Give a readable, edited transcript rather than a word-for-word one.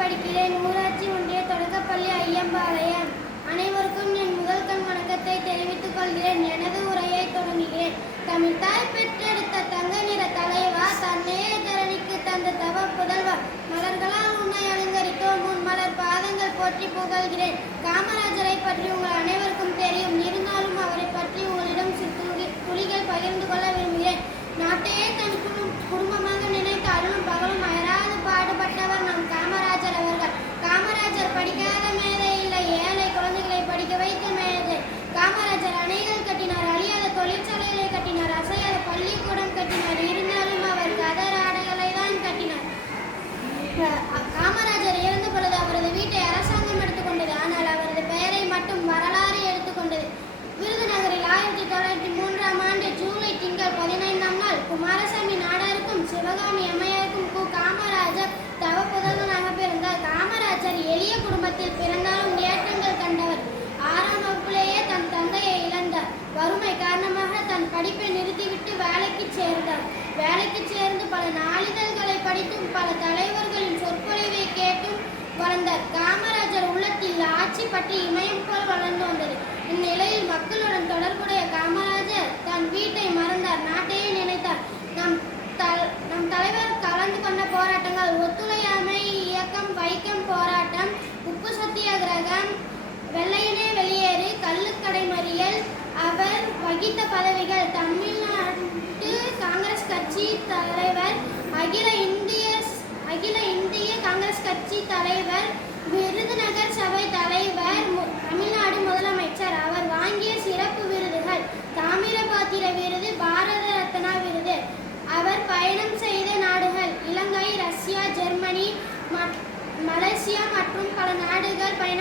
படிக்கிறேன். ஊராட்சி ஒன்றிய தொடக்கப்பள்ளி ஐயம்பாளையம். அனைவருக்கும் என் முதல் கண் வணக்கத்தை தெரிவித்துக் கொள்கிறேன். எனது உரையை தொடங்குகிறேன். தமிழ் தாய் பெற்றெடுத்த தங்க நிற தலைவா, தன்னையே தரணிக்கு தந்த தவ புதல்வா, மலர்களால் உன்னை அலங்கரித்தோம், உன் மலர் பாதங்கள் போற்றி புகழ்கிறேன். காமராஜரை பற்றி உங்கள் அனைவருக்கும் தெரியும். இருந்தாலும் அவரை பற்றி உங்களிடம் துளிகள் பகிர்ந்து கொள்ள விரும்புகிறேன். நாட்டையே தன் குடும்பமாக நினைத்து அருளும் பகலும் அயராது பாடுபட்டவர் நம் காமராஜர் அவர்கள். காமராஜர் படிக்காத மேதை இல்லை, ஏழை குழந்தைகளை படிக்க வைத்த மேதை. காமராஜர் அணைகள் கட்டினார், அழியாத தொழிற்சாலைகளை கட்டினார், அசையாத பள்ளிக்கூடம் கட்டினார். இருந்தாலும் அவர் கதர் ஆடைகளை தான் கட்டினார். காமராஜர் இறந்த பொழுது அவரது வீட்டை அரசாங்கம் எடுத்துக்கொண்டது. ஆனால் அவரது பெயரை மட்டும் வரலாறு எடுத்துக்கொண்டது. விருதுநகரில் 1903ஆம் ஆண்டு ஜூலை திங்கள் 15ஆம் நாள் குமாரசாமி நாடாருக்கும் சிவகாமி அம்மையாருக்கும் காமராஜர் தவ புதல்வனாக பிறந்தார். காமராஜர் எளிய குடும்பத்தில் பிறந்தாலும் ஏற்றங்கள் கண்டவர். 6ஆம் வகுப்பிலேயே தன் தந்தையை இழந்தார். வறுமை காரணமாக தன் படிப்பை நிறுத்திவிட்டு வேலைக்கு சேர்ந்தார். வேலைக்கு சேர்ந்து பல நாளிதழ்களை படித்தும் பல தலைவர்களின் சொற்பொழிவை கேட்டும் வளர்ந்தார். காமராஜர் உள்ளத்தில் ஆட்சி பற்றி இமயம் போல் வளர்ந்து வந்தது. இந்நிலையில் மக்களுடன் தொடர்புடைய காமராஜர் தன் வீட்டை மறந்தார், நாட்டையே நினைத்தார். நம் தலைவர் கலந்து கொண்ட போராட்டங்கள் ஒத்துழையாமை இயக்கம், வைக்கம் போராட்டம், உப்பு சத்தியாகிரகம், வெள்ளையனே வெளியேறு, கள்ளுக்கடை மறியல். அவர் வகித்த பதவிகள்: தமிழ்நாடு காங்கிரஸ் கட்சி தலைவர், அகில இந்திய காங்கிரஸ் கட்சி தலைவர், விருதுநகர் சபை தலைவர், தமிழ்நாடு முதலமைச்சர். அவர் வாங்கிய சிறப்பு விருதுகள்: தாமிரபாத்திர விருது, பாரத ரத்னா விருது. அவர் பயணம் செய்த நாடுகள்: இலங்கை, ரஷ்யா, ஜெர்மனி, மலேசியா மற்றும் பல நாடுகள் பயணம்